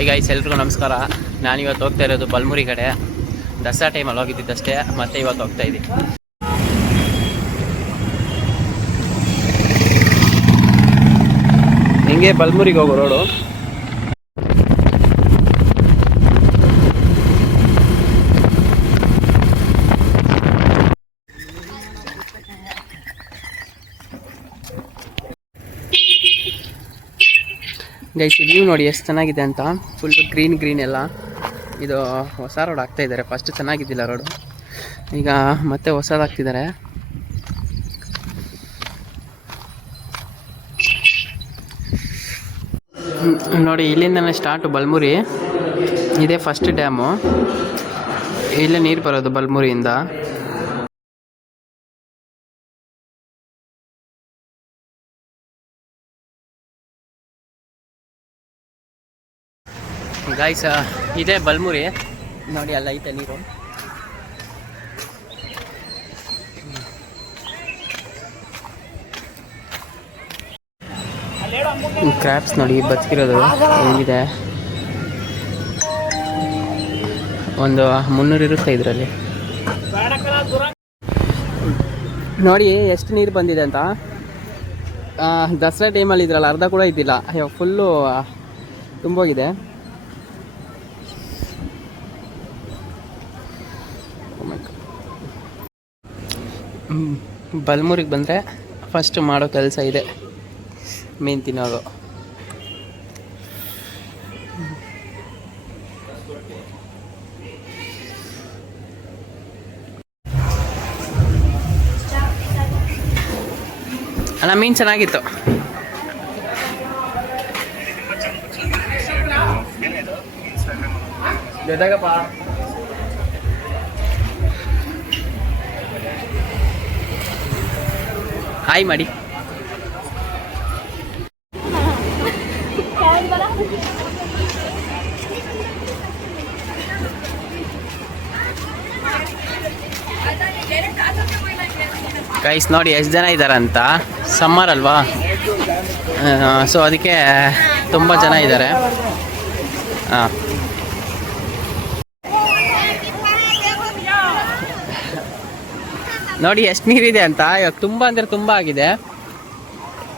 Hi guys, ಎಲ್ರಿಗೂ ನಮಸ್ಕಾರ. ನಾನಿವತ್ತು ಹೋಗ್ತಾ ಇರೋದು ಬಲ್ಮುರಿ ಕಡೆ. ದಸರಾ ಟೈಮಲ್ಲಿ ಹೋಗಿದ್ದಿದ್ದಷ್ಟೇ, ಮತ್ತೆ ಇವತ್ತು ಹೋಗ್ತಾ ಇದ್ದೀನಿ. ಹಿಂಗೆ ಬಲ್ಮುರಿಗೆ ಹೋಗೋ ರೋಡು. ಗೈಸ್, ವ್ಯೂ ನೋಡಿ ಎಷ್ಟು ಚೆನ್ನಾಗಿದೆ ಅಂತ. ಫುಲ್ ಗ್ರೀನ್ ಎಲ್ಲ. ಇದು ಹೊಸ ರೋಡ್ ಆಗ್ತಾ ಇದ್ದಾರೆ. ಫಸ್ಟ್ ಚೆನ್ನಾಗಿದ್ದಿಲ್ಲ ರೋಡು, ಈಗ ಮತ್ತೆ ಹೊಸದಾಗ್ತಿದ್ದಾರೆ. ನೋಡಿ, ಇಲ್ಲಿಂದನೇ ಸ್ಟಾರ್ಟು ಬಲ್ಮುರಿ. ಇದೇ ಫಸ್ಟ್ ಡ್ಯಾಮು. ಇಲ್ಲೇ ನೀರು ಬರೋದು ಬಲ್ಮುರಿಯಿಂದ. ಗಾಯ್ಸ್, ಇದೇ ಬಲ್ಮುರಿ. ನೋಡಿ, ಅಲ್ಲ ಐತೆ ನೀರು. ಕ್ರ್ಯಾಬ್ಸ್ ನೋಡಿ ಬದುಕಿರೋದು ಹೇಗಿದೆ. ಒಂದು 300 ಇರುತ್ತೆ ಇದರಲ್ಲಿ. ನೋಡಿ ಎಷ್ಟು ನೀರು ಬಂದಿದೆ ಅಂತ. ದಸರಾ ಟೈಮಲ್ಲಿ ಇದ್ರಲ್ಲ, ಅರ್ಧ ಕೂಡ ಇದ್ದಿಲ್ಲ. ಇವಾಗ ಫುಲ್ಲು ತುಂಬೋಗಿದೆ. ಬಲ್ಮುರಿಗೆ ಬಂದರೆ ಫಸ್ಟ್ ಮಾಡೋ ಕೆಲಸ ಇದೆ, ಮೀನು ತಿನ್ನೋದು. ಅಣ್ಣ, ಮೀನು ಚೆನ್ನಾಗಿತ್ತು. ಹಾಯ್ ಮಾಡಿ. ಗೈಸ್ ನೋಡಿ ಎಷ್ಟು ಜನ ಇದ್ದಾರಂತ. ಸಮ್ಮರ್ ಅಲ್ವಾ, ಸೊ ಅದಕ್ಕೆ ತುಂಬ ಜನ ಇದ್ದಾರೆ. ಹಾಂ, ನೋಡಿ ಎಷ್ಟು ನೀರಿದೆ ಅಂತ. ಇವಾಗ ತುಂಬ ಅಂದರೆ ತುಂಬ ಆಗಿದೆ.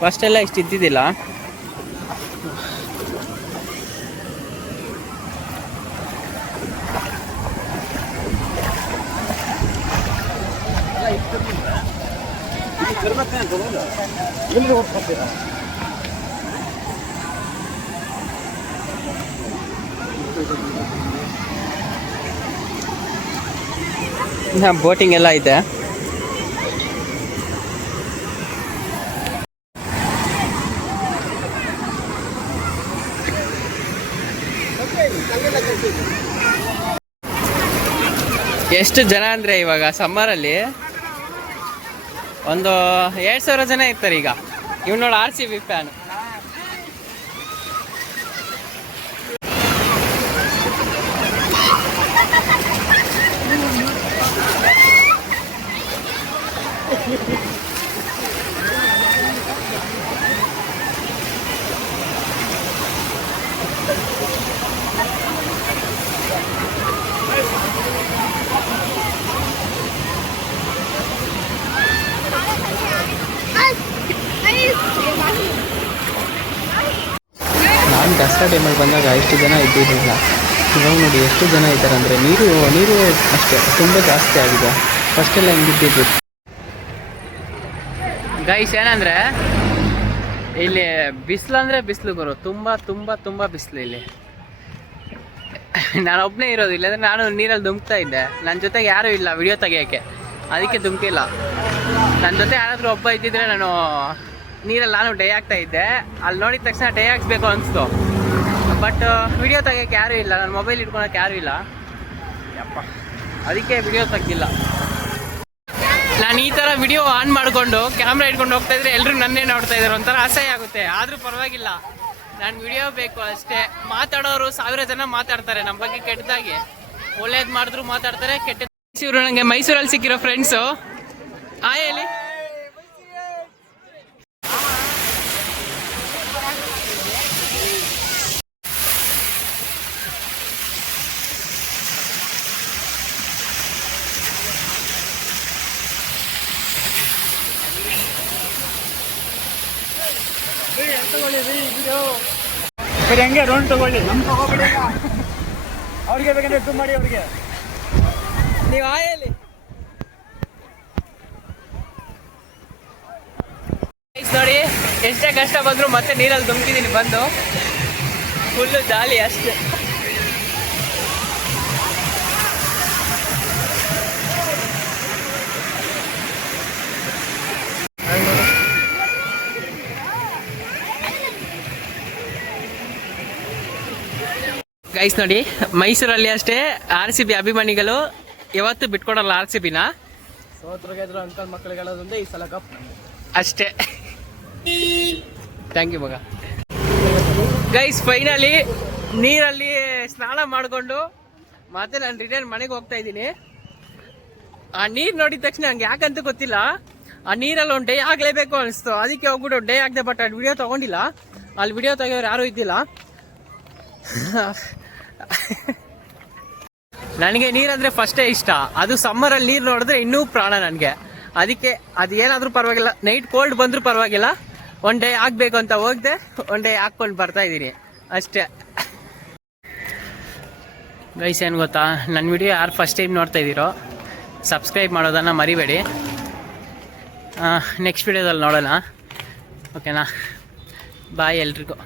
ಫಸ್ಟೆಲ್ಲ ಇಷ್ಟು ಇದ್ದಿದ್ದಿಲ್ಲ. ಬೋಟಿಂಗ್ ಎಲ್ಲ ಇದೆ. ಎಷ್ಟು ಜನ ಅಂದರೆ ಇವಾಗ ಸಮ್ಮರಲ್ಲಿ ಒಂದು 2,000 ಜನ ಇರ್ತಾರೆ. ಈಗ ಇವ್ ನೋಡಿ, RCB ಫ್ಯಾನ್. ನಾನು ದಸರಾ ಟೈಮಲ್ಲಿ ಬಂದಾಗ ಇಷ್ಟು ಜನ ಇದ್ದಿರಲಿಲ್ಲ. ಇವಾಗ ನೋಡಿ ಎಷ್ಟು ಜನ ಇದ್ದಾರೆ ಅಂದರೆ. ನೀರು ಅಷ್ಟೇ ತುಂಬ ಜಾಸ್ತಿ ಆಗಿದೆ. ಫಸ್ಟೆಲ್ಲ ಹೆಂಗಿದ್ದಿದ್ದು. ಗೈಸ್, ಏನಂದರೆ ಇಲ್ಲಿ ಬಿಸಿಲು ಅಂದರೆ ಬಿಸಿಲು ಬರೋ, ತುಂಬ ತುಂಬ ತುಂಬ ಬಿಸಿಲು ಇಲ್ಲಿ. ನಾನು ಒಬ್ಬನೇ ಇರೋದು. ಇಲ್ಲಾಂದರೆ ನಾನು ನೀರಲ್ಲಿ ಧುಮುಕ್ತಾ ಇದ್ದೆ. ನನ್ನ ಜೊತೆಗೆ ಯಾರೂ ಇಲ್ಲ ವಿಡಿಯೋ ತೆಗಿಯೋಕ್ಕೆ, ಅದಕ್ಕೆ ಧುಮುಕಿಲ್ಲ. ನನ್ನ ಜೊತೆ ಯಾರಾದರೂ ಒಬ್ಬ ಇದ್ದಿದ್ರೆ ನಾನು ನೀರಲ್ಲಿ ಡೈ ಆಗ್ತಾ ಇದ್ದೆ. ಅಲ್ಲಿ ನೋಡಿದ ತಕ್ಷಣ ಡೈ ಹಾಕ್ಸ್ಬೇಕು ಅನಿಸ್ತು. ಬಟ್ ವಿಡಿಯೋ ತೆಗಿಯೋಕ್ಕೆ ಯಾರೂ ಇಲ್ಲ, ನನ್ನ ಮೊಬೈಲ್ ಇಟ್ಕೊಳಕ್ಕೆ ಯಾರೂ ಇಲ್ಲ. ಯಪ್ಪ, ಅದಕ್ಕೆ ವಿಡಿಯೋ ತೆಗಿಲ್ಲ. ನಾನು ಈ ಥರ ವಿಡಿಯೋ ಆನ್ ಮಾಡಿಕೊಂಡು ಕ್ಯಾಮ್ರಾ ಇಟ್ಕೊಂಡು ಹೋಗ್ತಾ ಇದ್ರೆ ಎಲ್ಲರೂ ನನ್ನೇ ನೋಡ್ತಾ ಇದ್ದಾರೆ. ಒಂಥರ ಅಸಹ್ಯ ಆಗುತ್ತೆ. ಆದರೂ ಪರವಾಗಿಲ್ಲ, ನಾನು ವಿಡಿಯೋ ಬೇಕು ಅಷ್ಟೇ. ಮಾತಾಡೋರು 1000 ಜನ ಮಾತಾಡ್ತಾರೆ ನಮ್ಮ ಬಗ್ಗೆ ಕೆಟ್ಟದಾಗಿ. ಒಳ್ಳೇದು ಮಾಡಿದ್ರು ಮಾತಾಡ್ತಾರೆ, ಕೆಟ್ಟ. ಇವರು ನನಗೆ ಮೈಸೂರಲ್ಲಿ ಸಿಕ್ಕಿರೋ ಫ್ರೆಂಡ್ಸು. ಹೇಳಿ. ಬರೀ ಹಂಗೆ ರೌಂಡ್ ತಗೊಳ್ಳಿ, ನಮ್ಮ ತಗೋಬೇಡಿ. ಅವ್ರಿಗೆ ಬೇಕಂದ್ರೆ ಝೂಮ್ ಮಾಡಿ ಅವ್ರಿಗೆ. ನೀವು ಆಯಲ್ಲಿ ನೋಡಿ, ಎಷ್ಟೇ ಕಷ್ಟ ಬಂದರೂ ಮತ್ತೆ ನೀರಲ್ಲಿ ಧುಮುಕಿದ್ದೀನಿ ಬಂದು. ಫುಲ್ಲು ಜಾಲಿ ಅಷ್ಟೇ. ಗೈಸ್ ನೋಡಿ, ಮೈಸೂರಲ್ಲಿ ಅಷ್ಟೇ RCB ಅಭಿಮಾನಿಗಳು ಯಾವತ್ತೂ ಬಿಟ್ಕೊಡಲ್ಲ RCBನ. ಸೋತ್ರು ಗೆದ್ರು ಅಂಕಲ್ ಮಕ್ಕಳಿಗೆಲ್ಲದೊಂದೇ ಈ ಸಲ ಕಪ್ ಅಷ್ಟೇ. ಥ್ಯಾಂಕ್ ಯು ಮಗ. ಗೈಸ್ ಫೈನಲಿ ನೀರಲ್ಲಿ ಸ್ನಾನ ಮಾಡಿಕೊಂಡು ಮತ್ತೆ ನಾನು ರಿಟರ್ನ್ ಮನೆಗೆ ಹೋಗ್ತಾ ಇದ್ದೀನಿ. ಆ ನೀರು ನೋಡಿದ ತಕ್ಷಣ ನಂಗೆ ಯಾಕಂತ ಗೊತ್ತಿಲ್ಲ, ಆ ನೀರಲ್ಲಿ ಒಂದು ಡೇ ಆಗಲೇಬೇಕು ಅನಿಸ್ತು. ಅದಕ್ಕೆ ಹೋಗ್ಬಿಟ್ಟು ಡೇ ಆಗದೆ. ಬಟ್ ಅದು ವಿಡಿಯೋ ತೊಗೊಂಡಿಲ್ಲ. ಅಲ್ಲಿ ವಿಡಿಯೋ ತೆಗೆಯೋರು ಯಾರೂ ಇದ್ದಿಲ್ಲ. ನನಗೆ ನೀರಂದರೆ ಫಸ್ಟೇ ಇಷ್ಟ. ಅದು ಸಮ್ಮರಲ್ಲಿ ನೀರು ನೋಡಿದ್ರೆ ಇನ್ನೂ ಪ್ರಾಣ ನನಗೆ. ಅದಕ್ಕೆ ಅದು ಏನಾದರೂ ಪರವಾಗಿಲ್ಲ, ನೈಟ್ ಕೋಲ್ಡ್ ಬಂದರೂ ಪರವಾಗಿಲ್ಲ, ಒನ್ ಡೇ ಆಗಬೇಕು ಅಂತ ಹೋಗದೆ ಒನ್ ಡೇ ಹಾಕ್ಕೊಂಡು ಬರ್ತಾ ಇದ್ದೀನಿ ಅಷ್ಟೇ. ಗೈಸ್ ಏನು ಗೊತ್ತಾ, ನನ್ನ ವಿಡಿಯೋ ಯಾರು ಫಸ್ಟ್ ಟೈಮ್ ನೋಡ್ತಾ ಇದ್ದೀರೋ ಸಬ್ಸ್ಕ್ರೈಬ್ ಮಾಡೋದನ್ನು ಮರಿಬೇಡಿ. ನೆಕ್ಸ್ಟ್ ವಿಡಿಯೋದಲ್ಲಿ ನೋಡೋಣ, ಓಕೆನಾ? ಬಾಯ್ ಎಲ್ರಿಗೂ.